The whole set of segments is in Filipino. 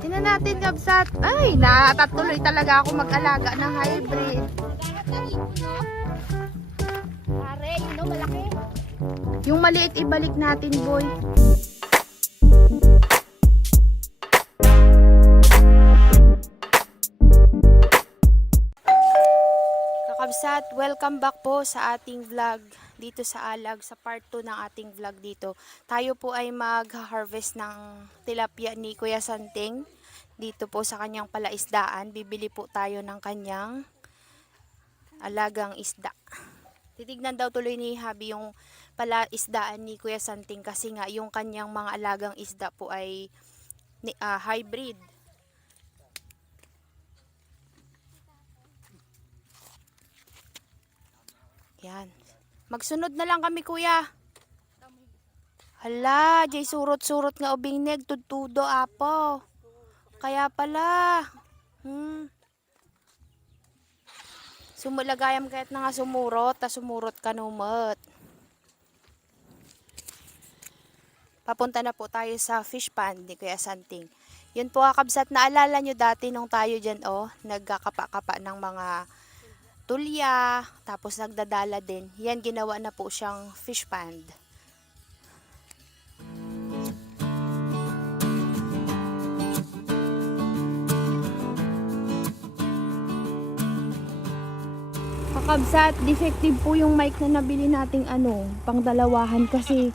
Tingnan natin, kabsat. Ay, natatuloy talaga ako mag-alaga ng hybrid. Pare, malaki. Yung maliit ibalik natin, boy. Kakabsat, welcome back po sa ating vlog dito sa Alag, sa part 2 ng ating vlog dito. Tayo po ay mag-harvest ng tilapia ni Kuya Santing dito po sa kanyang palaisdaan. Bibili po tayo ng kanyang alagang isda. Titignan daw tuloy ni Habi yung palaisdaan ni Kuya Santing kasi nga yung kanyang mga alagang isda po ay hybrid. Yan. Magsunod na lang kami, kuya. Hala, jay surot-surot nga ubing neg, tutudo apo. Kaya pala. Sumulagayam kahit na nga sumurot, ta sumurot kanumot. Papunta na po tayo sa fish pond ni Kuya Santing. Yun po, kakabsat, naalala nyo dati nung tayo dyan, nagkakapa-kapa ng mga tulya, tapos nagdadala din. Yan, ginawa na po siyang fish pond. Kakabsat, defective po yung mic na nabili nating pangdalawahan kasi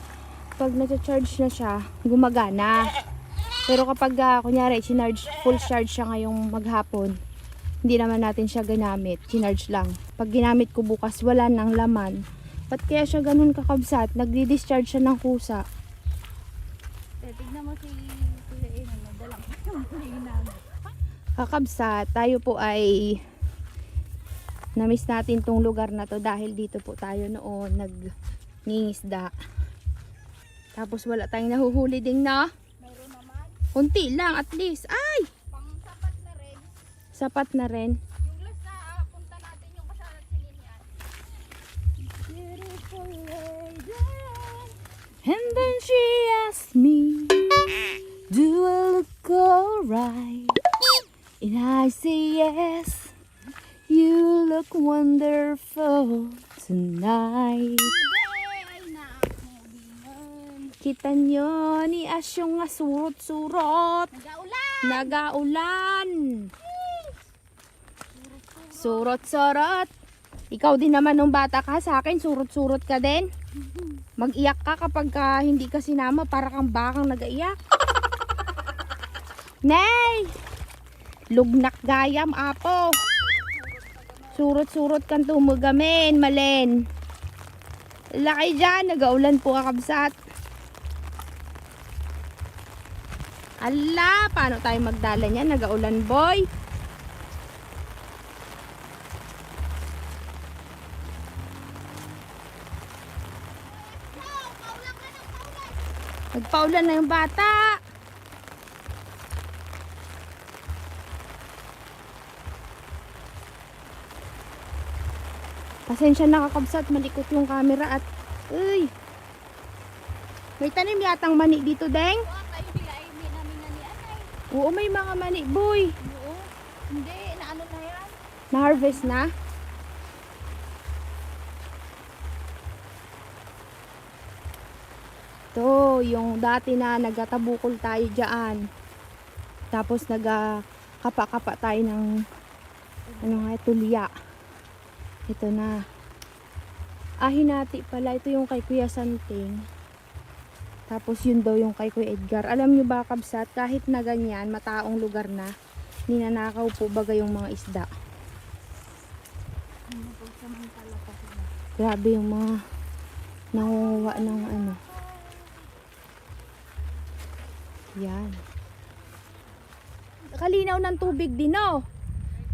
pag nag-charge na siya, gumagana. Pero kapag kunyari, full charge siya ngayong maghapon, hindi naman natin siya ginamit, charge lang. Pag ginamit ko bukas, wala nang laman. Ba't kaya siya ganun, kakabsat? Nagdi-discharge siya ng kusa. Tignan mo si Kuya Ina, nadalang yung Kuya namin. Kakabsat, tayo po ay namiss natin tong lugar na to dahil dito po tayo noon nag-ngingisda. Tapos wala tayong nahuhuli ding na. Mayroon naman. Kunti lang at least. Ay! Pang sapat na rin. Sapat na rin. Yung last na punta natin yung kasalat si Lilian. Beautiful lady. And then she asked me, do I look alright? And I say yes, you look wonderful tonight. Ay, nakakabingan. Kita nyo ni Asyong nga surot-surot. Nagaulan. Nagaulan. Surot-surot. Ikaw din naman nung bata ka sa akin, surot-surot ka din. Mag-iyak ka kapag hindi ka sinama, para kang bakang nag-iyak. Nay! Lugnak gayam, apo. Surot-surot kang tumugamin, malen. Laki dyan, nagaulan po, kakabsat. Ala, paano tayo magdala niyan? Nagaulan, boy. Nagpaulan na yung bata. Pasensya na, kakabsat, malikot yung camera at uy. May tanim yatang mani dito, deng. Tayo nila ay namin na ni Anay. Oo, may mga mani, boy. Oo. Hindi, naano na yan. Na-harvest na. To, yung dati na nagatabukol tayo dyan. Tapos nagkapa-kapa tayo ng tulya. Ito na. Hinati pala. Ito yung kay Kuya Santing. Tapos yun daw yung kay Kuya Edgar. Alam nyo ba, kabsat, kahit na ganyan, mataong lugar na, ninanakaw po baga yung mga isda. Grabe yung mga nangunguha ng Yan. Kalinaw ng tubig din,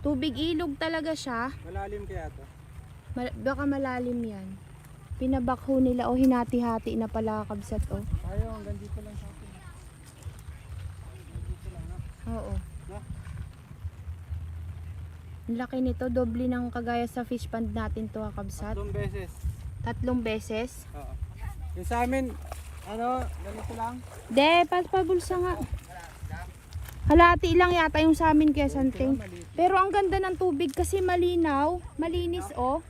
Tubig ilog talaga siya. Malalim kaya to? Baka malalim yan. Pinabakho nila hinati-hati na pala, kabsat, Tayo, hanggang dito lang sa atin. Dito lang, no? Oo. No? Ang laki nito, doble ng kagaya sa fish pond natin to, kabsat. 3 beses. 3 beses. Oo. Yung sa amin, ganito lang. De, pabulsa nga. Halati lang yata yung sa amin kaya Santing. Maliit. Pero ang ganda ng tubig kasi malinaw. Malinis oh.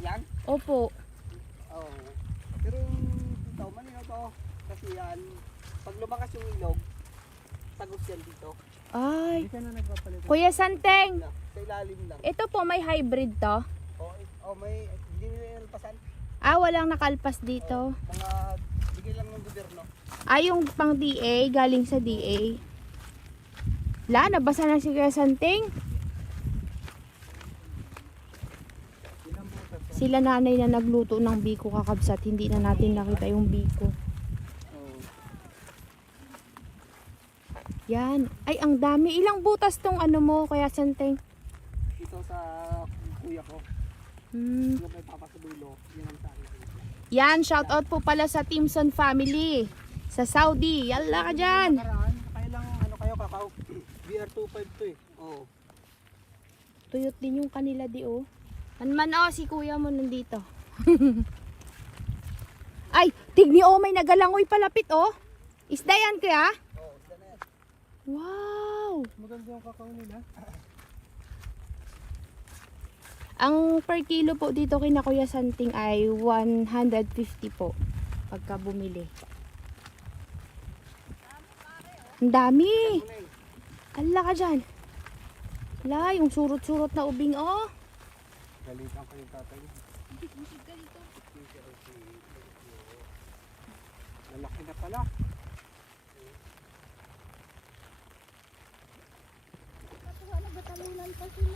Yan? Opo. Oo. Pero ito, malinaw to. Kasi yan, pag lumakas yung ilog, tagos yan dito. Ay. Hindi ka na nagpapalit. Kuya Santeng, Sa ilalim lang. ito po may hybrid to. May, hindi nila nalpasan. Ah, walang nakalpas dito. Mga, bigay lang ng gobyerno. Ah, yung pang DA, galing sa DA. La, nabasa na si Kuya Santing. Ilang butas. Sila nanay na nagluto ng biko kakabsat. Hindi na natin nakita yung biko. Oo. Yan. Ay, ang dami. Ilang butas tong ano mo, Kuya Santing? Ito sa kuya ko. Hmm. Yung may papa sa dulo, yun ang sa akin. Yan, shout out po pala sa Timson family. Sa Saudi. Yalla ka dyan. Nakaraan, kailang ano kayo kakao? VR25 to eh. Oo. Tuyot din yung kanila di oh. Man oh, si kuya mo nandito. Ay, tigni oh, may nagalangoy palapit oh. Isda yan kuya? Oo, isa na yan. Wow! Maganda yung kakao nila. Ang per kilo po dito kina Kuya Santing ay 150 po pagka bumili. Ang dami! Ala ka dyan. La, yung surot-surot na ubing oh. Galitan ko yung tatay. Lalaki na pala.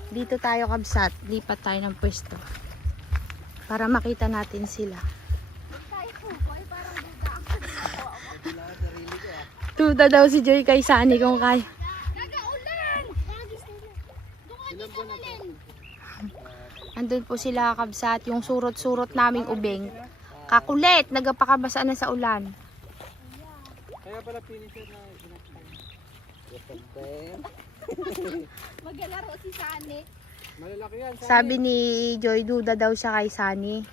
Dito tayo kabsat. Lipat tayo ng pwesto. Para makita natin sila. Tuda daw si Joy kay Sani kung kaya. Andun po sila kabsat. Yung surot-surot naming ubing. Kakulit. Nagapakabasa na sa ulan. Kaya pala finisher na sinakyan. Maglalaro si Sani. Malalaki yan. Sabi ni Joy, duda daw siya kay Sani.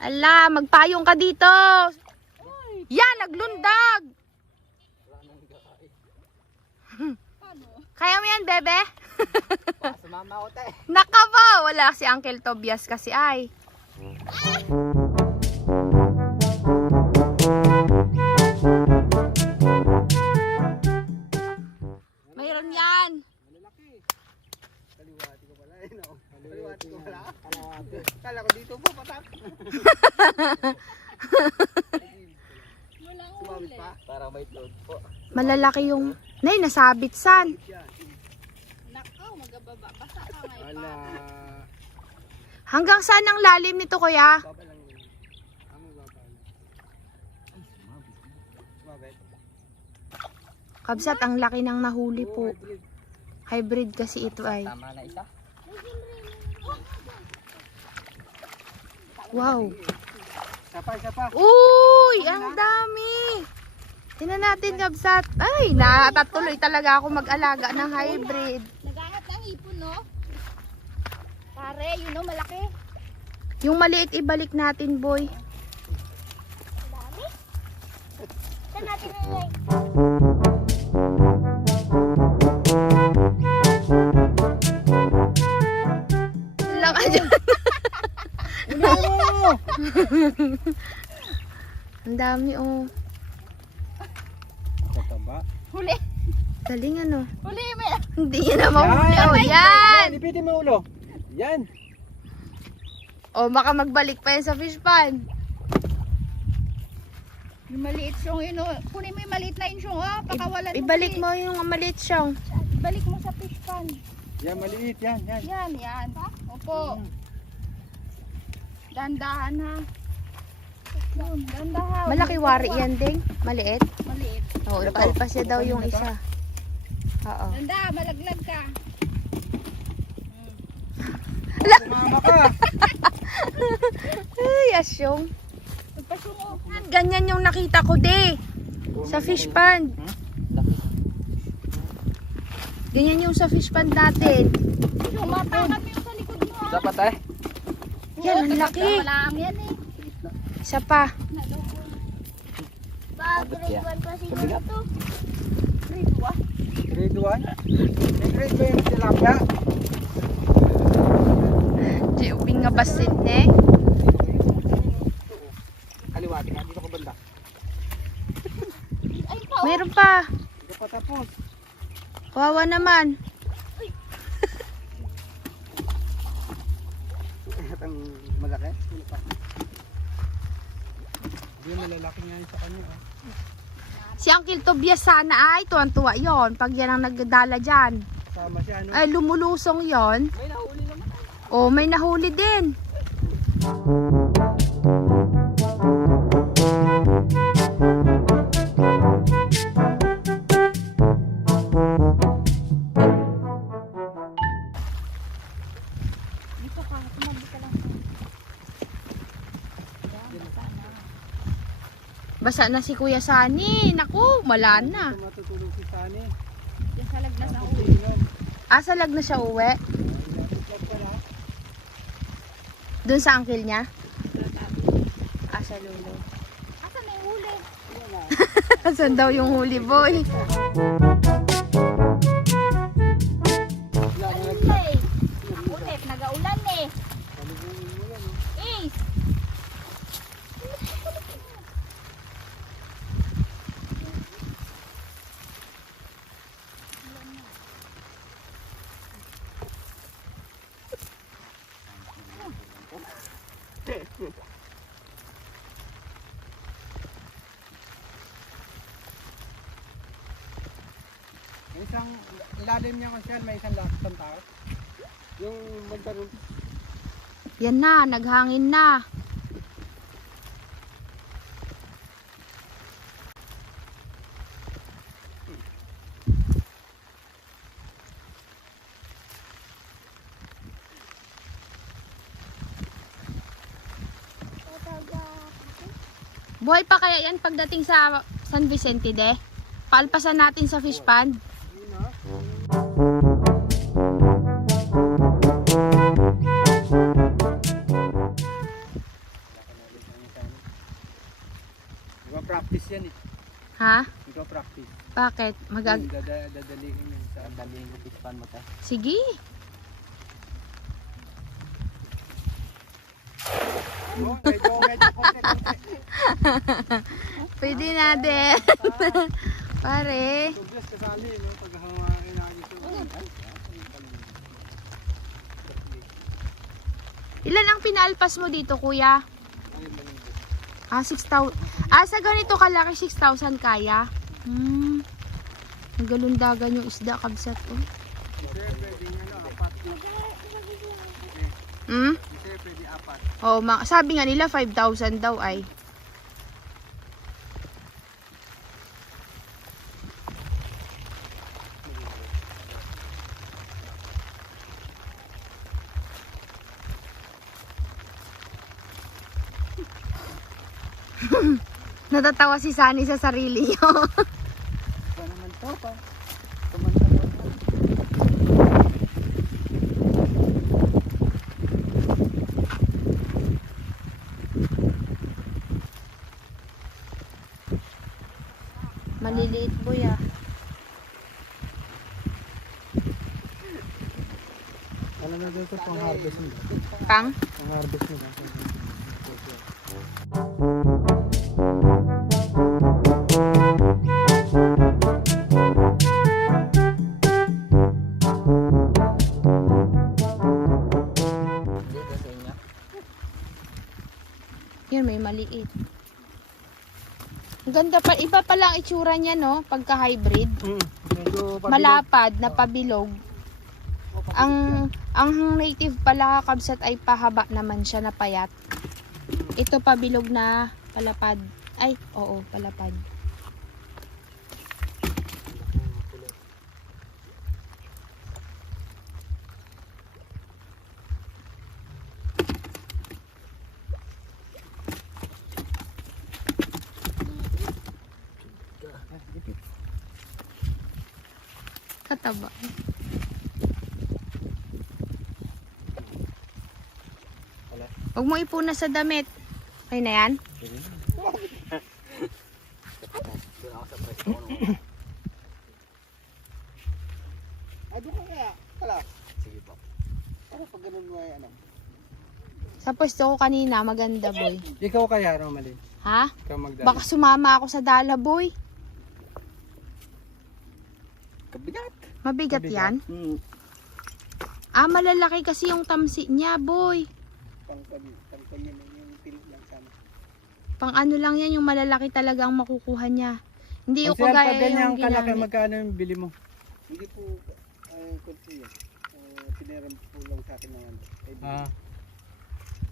Ala, magpayong ka dito. Yan, naglundag. Kaya mo yan, bebe? Sumama ko tayo. Naka ba? Wala si Uncle Tobias kasi ay. Mayroon yan. Malalaki. Kaliwati ko pala. No? Kaliwati ko pala. Kala ko dito po patak. Walang Sumabit pa. Para may load po. Malalaki yung... Nay, nasabit san. nakaw, magababa. Basta ka ngayon Ala. Hanggang saan ang lalim nito, kuya? Baba lang yun. Ang baba lang. Ay, sumabit. Sumabit. Kabsat, ang laki ng nahuli Oo, po. hybrid. Hybrid kasi ito ay. Tama na isa. Wow. Isa pa. Uy, ang dami. Tingnan natin, kabsat. Ay, natatuloy talaga ako mag-alaga ng hybrid. Naghahanap ng hipon, no? Pare, yun no, malaki. Yung maliit ibalik natin, boy. Dami. Saan natin nilay? Lang ka dyan. Ang dami, oh. Tataba. Huli. Galing, ano. Huli, may... Hindi niya na mahuli, oh. Yan! Ipitin mo ulo. Yan. Oh, baka magbalik pa yan sa fish pan. Yung maliit siyong yun, oh. Kunin mo yung maliit na yun siyong, oh. Pakawalan mo. Ibalik ulit. mo yung maliit siyang. Ibalik mo sa fish pan. Yan, maliit. Yan. Yan. Opo. Dandahan ha. Yun, dandahan. Malaki wari yan, ding. Maliit. Maliit. Oo, paalpas niya daw yung isa. Oo. Danda, malaglag ka. Sumama ka. Ay, asyong. Magpasungo. Ganyan yung nakita ko, de. Sa fish pond. Ganyan yung sa fish pond natin. Yung mata kami yung sa likod mo ha. Dapat eh. Yan, ang laki. Wala yan eh. Isa pa. Grade 1 pa siguro to. Grade 1? One? May grade ba yung tilapia? Juping nga basit ne. Kaliwati nga, dito ka banda. Ay, pa. Meron pa. Hindi pa tapos. Kawawa naman. At ang malaki. Ano pa? Hindi, malalaki nga yun sa kanya. Oh. Si Uncle Tobias sana ay tuwan-tuwa yon pag yan ang nagdala dyan. Sama siya, ano? Ay lumulusong yon. May nahuli naman. Oh, may nahuli din. Dito ka, tumabi ka lang. Yan, sana. Basa na si Kuya Sani. Naku, wala na. Ito matutulog si Sani. Diyan sa lagnas ang Tapos uwi. yun. Asalag na siya uwi. Natutulog ka na. Doon sa uncle niya. Asa lulo. Asan na yung huli? Yan na. Asan daw yung huli boy? Wala na Ayun na eh. Ang ulit, nagaulan eh. Paliguin mo yan. Oh. Ace! May isang ilalim niya kasi yan, may isang laksan tao. Yung magkaroon. Yan na, naghangin na. Buhay pa kaya yan pagdating sa San Vicente de? Paalpasan natin sa fish pond. Yun na. Diba practice yan eh. Ha? Diba practice. Bakit? Dadalihin yun sa dalihin mo pispan mo tayo. Sige. Oh, medyo konti. Pwede natin. Pare. Tubles kasali, no? Pag hawakin natin ito. Ilan ang pinaalpas mo dito, kuya? Ay, malindi. Ah, 6,000. Ah, sa ganito kalaki, 6,000 kaya? Nagalundagan yung isda, kabsat ko. Kasi pwede nga apat. Kasi pwede apat. Oh, sabi nga nila 5,000 daw ay. Natatawa si Sunny sa sarili niyo. Pa naman to pa. Tumantawa. Maliliit boy ah. Alam mo dito pang harvest nila. Pang? Pang harvest nila. Yan, may maliit. Ang ganda pa. Iba pala ang itsura niya, no? Pagka-hybrid. Medyo Malapad na pabilog. Ang native pala kabsat ay pahaba naman siya na payat. Ito pabilog na palapad. Ay, oo, palapad. Kataba. Huwag mo ipuna sa damit. Okay na yan? Ay, doon ka kaya. Kala. Sige po. Para pag ganun mo ay ano. Sa pwesto ko kanina, maganda boy. Ikaw kaya, Romalie? Ha? Ikaw magdala. Baka sumama ako sa dala boy. Kabigat. Mabigat yan? Hmm. Ah, malalaki kasi yung tamsi niya boy. Pangkanyan yung pilit lang sana. Pang ano lang yan, yung malalaki talaga ang makukuha niya. Hindi yung Kung kagaya ganyang yung kalaki, ginamit. magkano yung bili mo? Hindi po, kunti yun. Pinaram po lang sa akin ng ano. Ah.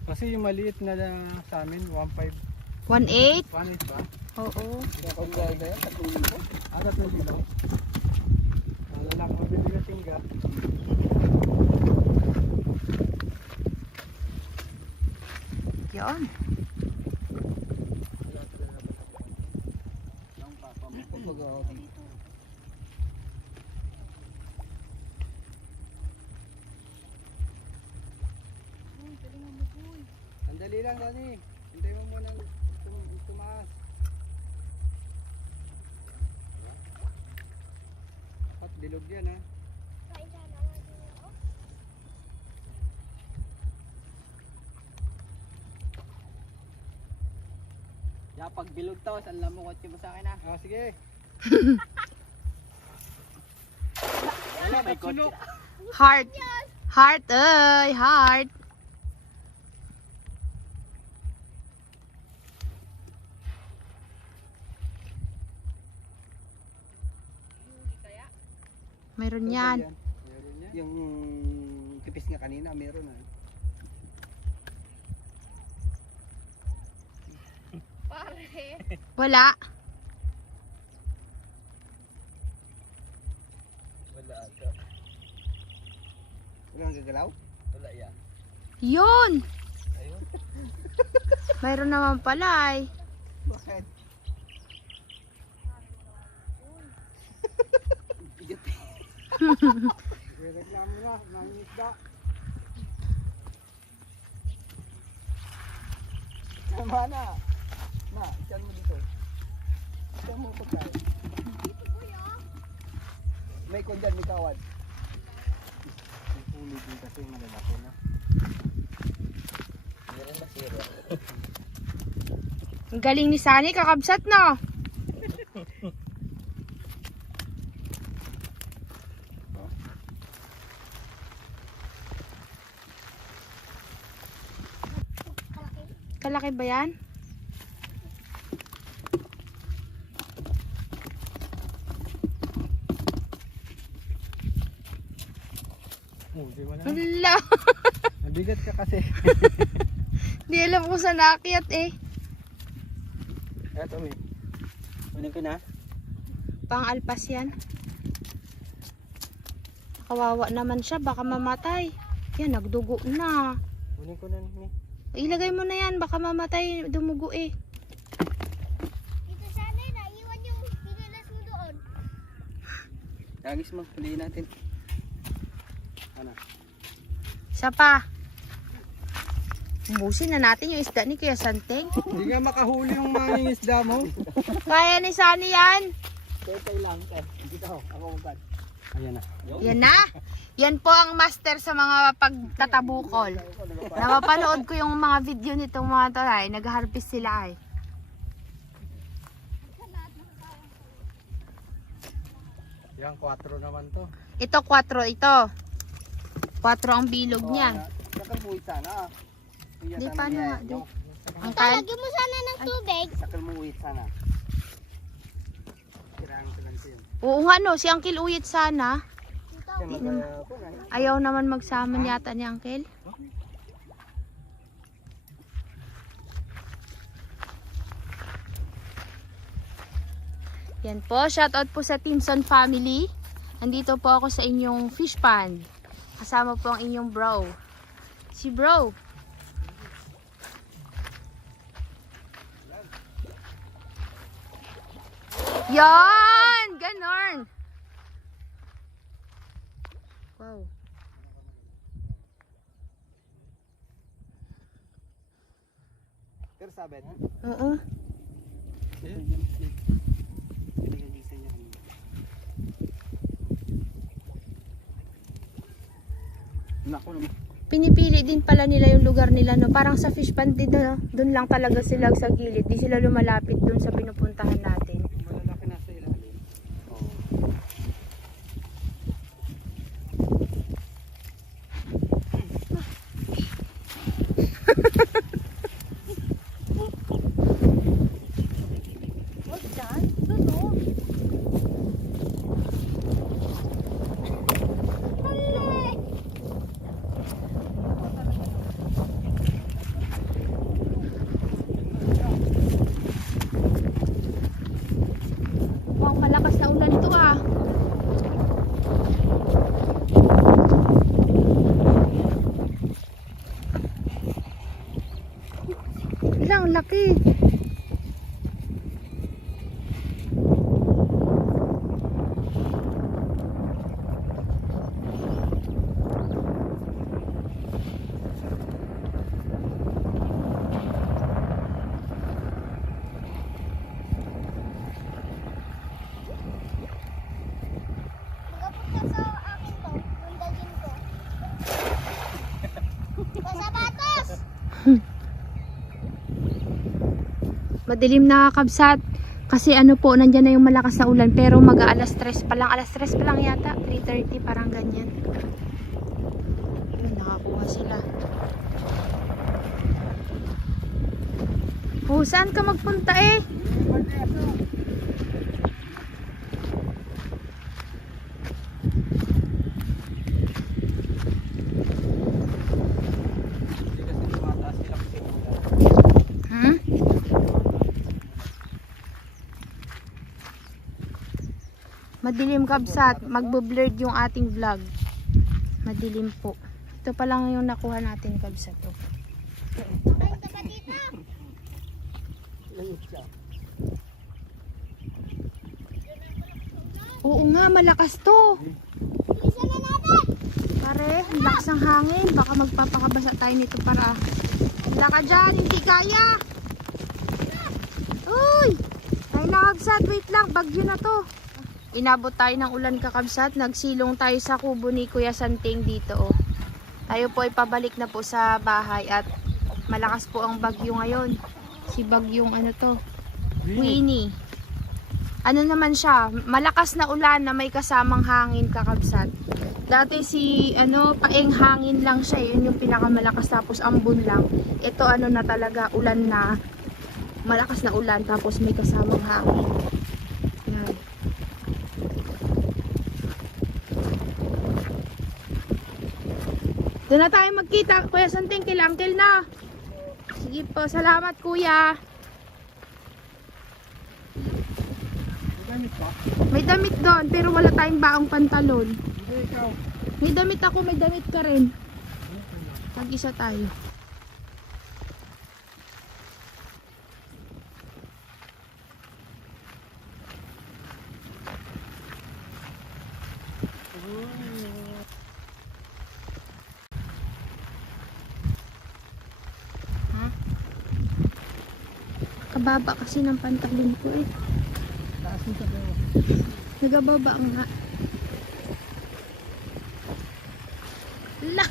Kasi yung maliit na sa amin, 1.5. 1.8? 1.8 ba? Oo. Kung gaya na yan, 3,000. Aga 20 lang. Wala ko mabili na tingga. Yun. Ang papa mo. Kumbaga, sandali lang, Dani. Hintay mo muna tumaas. Dapat bilog yan, ha? Ya, pag bilog to, saan lang mo kotse mo sa akin, ha? Ah, sige. Wala, may kotse. Heart. Heart, ay, heart. Meron yan. Meron yan. Yung tipis nga kanina, meron, ha? Wala. Wala ata. Walang gagalaw? Wala yan. Yun. Ayun. Mayroon naman pala ay. Bakit? Bigat. Reklamo na, nangisda. Tama na. Ma, isan mo dito. Isan mo pagkain. May kondyan, may kawad. Yung pulo din kasi malalaki na. Meron na zero. Ang galing ni Sunny, kakabsat no. Kalaki ba yan? Oh, di mo na. Hala. Nabigat ka kasi. Di alam kung saan naakyat eh. Eto, may. Kunin ko na. Pang-alpas yan. Kawawa naman siya, baka mamatay. Yan, nagdugo na. Kunin ko na ni. Ilagay mo na yan, baka mamatay, dumugo eh. Ito sana naiwan yung hinilas mo doon. Tagis mo, huliin natin. Ano? Isa pa. Ubusin na natin yung isda ni Kuya Santeng. Hindi nga makahuli yung mangingisda mo. Kaya ni Sunny yan. Tetay lang, Dito ako magpan. Ayan na. Yan na. Yan po ang master sa mga pagtatabukol. Napapanood ko yung mga video nitong mga to ay. Nag-harvest sila ay. Yan, 4 naman to. Ito 4 ito. 4 ang bilog niyan. Sakal mo sana. Di paano nga, di. Ang Talagyan mo sana ng tubig. Sakal mo uwit sana. Kailangan ko lang siya. Oo nga no, si Uncle Uyit sana. Kaya Ayaw naman magsama yata ni Uncle. Yan po, shoutout po sa Timson family. Nandito po ako sa inyong fish pond. Kasama po ang inyong bro. Si bro. Yan! Ganon! Wow. pero sabit. Oo. Naku naman. Pinipili din pala nila yung lugar nila, no? Parang sa fish pond din, no? Doon lang talaga sila sa gilid. Di sila lumalapit doon sa pinupuntahan natin. Malalaki na sa ilalim. Huwag dyan. Doon o. Mukhang malakas na ulan to, ah. Ilang laki. Magapunta sa akin to. Ganda din ko. Sa sapatos! Madilim na, kabsat. Kasi ano po, nandyan na yung malakas na ulan. Pero mag-aalas 3 pa lang. Alas 3 pa lang yata. 3:30, parang ganyan. Ayun, nakakuha sila. Oh, saan ka magpunta eh? Hindi kasi tumataas sila kasi ulan. Hmm? Madilim, kabsat. Magbo-blurred yung ating vlog. Madilim po. Ito pa lang yung nakuha natin, kabsat. Oh. Oo nga, malakas to. Pare, ang lakas ng hangin. Baka magpapakabasa tayo nito para. Wala ka dyan, hindi kaya. Uy! Tayo na, kabsat. Wait lang, bagyo na to. Inabot tayo ng ulan, kakabsat. Nagsilong tayo sa kubo ni Kuya Santing dito. Oh. Tayo po ay pabalik na po sa bahay at malakas po ang bagyo ngayon. Si bagyong ano to? Winnie. Ano naman siya? Malakas na ulan na may kasamang hangin, kakabsat. Dati si paeng hangin lang siya, yun yung pinakamalakas, tapos ambon lang. Ito ano na talaga, ulan na malakas na ulan tapos may kasamang hangin. Yan. Doon na tayo magkita, Kuya Santing, kila Uncle na. Sige po, salamat Kuya. Gamit pa? May damit doon, pero wala tayong baong pantalon. Hindi, ikaw. May damit ako, may damit ka rin. Tag-isa tayo. Ha? Kababa kasi ng pantalon ko eh. Taas mo sa bawah. Nagababa nga. La!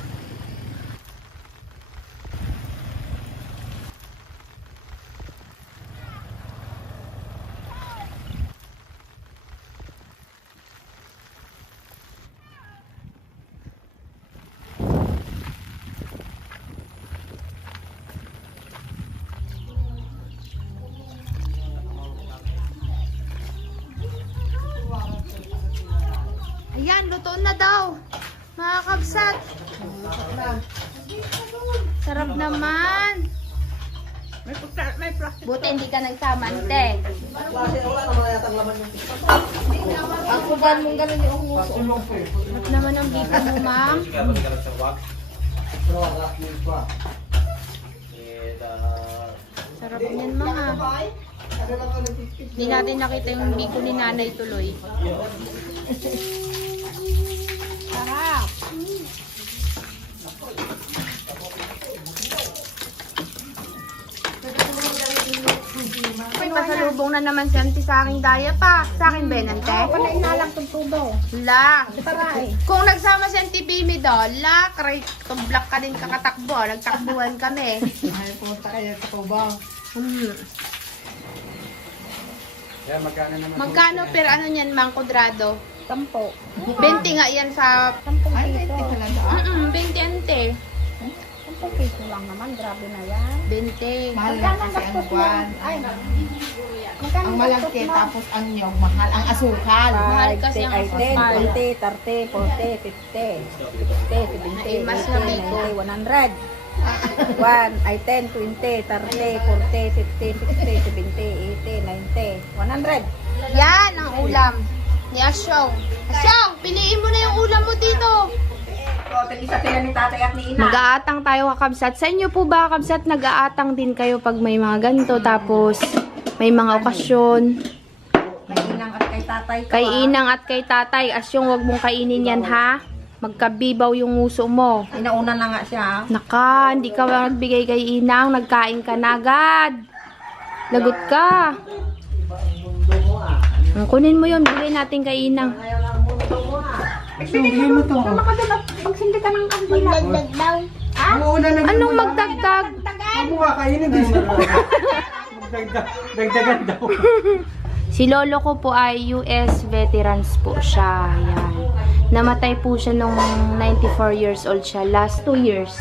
Ayan, luto na daw. Mga kabsat. Sarap naman. Buti hindi ka nagsamante. Akuban mong gano'n yung nguso. Sarap naman ang biko mo, ma'am. Sarap niyan, mga. Hindi natin nakita yung biko ni nanay tuloy. Sarap. May pasalubong Sumbong na naman si auntie sa aking daya pa. Sa akin, Ben, ante? Panay na lang itong tubo. La. Taray. Kung nagsama si auntie Bimi doon, la, black ka din kakatakbo. Nagtakbuhan kami. Ay, pumunta kayo sa Cubao. Kaya magkano naman? Magkano per ano niyan, Mang Kudrado? 10. 20 nga yan sa... 10 piso. 20 ante. 10 piso lang naman. Grabe na yan. 20. Mahal Magkano na ang kasi ang gastos mo? buwan. Ay, magkano Ang ang malaki gastos mo? tapos ang nyog, mahal ang asukal. Mahal kasi ang Ay, 10, asukal. 20, 30, 40, 50, 60, 70, Ay, mas 80, lamig ko. 90, 100. 1, ay 10, 20, 30, 40, 50, 60, 70, 80, 90, 100. Yan ang ulam ni Asyong. Asyong, piliin mo na yung ulam mo dito. Isa sila ni tatay at ni ina. Mag-aatang tayo kakabsat. Sa inyo po ba kakabsat, nag-aatang din kayo pag may mga ganito tapos may mga okasyon? Kay inang at kay tatay ko. Kay inang at kay tatay, Asyong, wag mong kainin yan ha. Magkabibaw yung uso mo. Inauna na nga siya. Naka, hindi ka ba nagbigay kay inang, nagkain ka na agad. Lagot ka. Kunin mo yun, bigay natin kay inang. Bigyan mo to. Pagsindi ka ng kandila. daw. Una na Anong magdagdag? Mukha kainin din siya. Dagdagan daw. Si lolo ko po ay US veterans po siya. Ayan. Namatay po siya nung 94 years old siya. Last 2 years.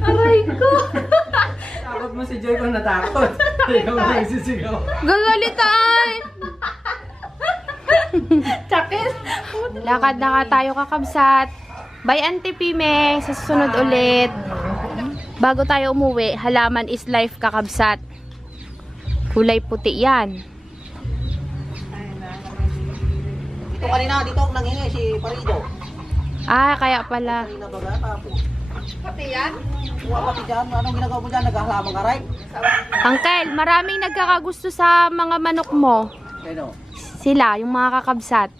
Aray ko. Takot mo si Joy kung natakot. Ikaw na nagsisigaw. Gagalitan! Chakis. Lakad na nga tayo kakabsat. Bye Auntie Pime. Sa susunod ulit. Bago tayo umuwi, halaman is life kakabsat. Kulay puti yan. Dito kanina, dito ako nanghingi si Parido. Ah, kaya pala. Kanina ba ba? Tapos. Pati yan? Pati dyan. Anong ginagawa mo dyan? Naghahalamang ka right? Uncle, maraming nagkakagusto sa mga manok mo. Ano? Sila, yung mga kakabsat.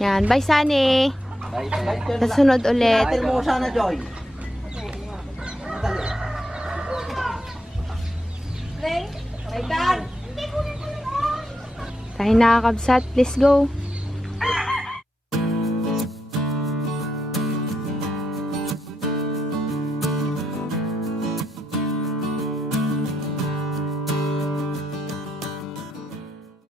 Yan, bye Sunny. Sa sunod ulit. Title mo sana, Joy. Madali. Tayo na kakabsat, let's go.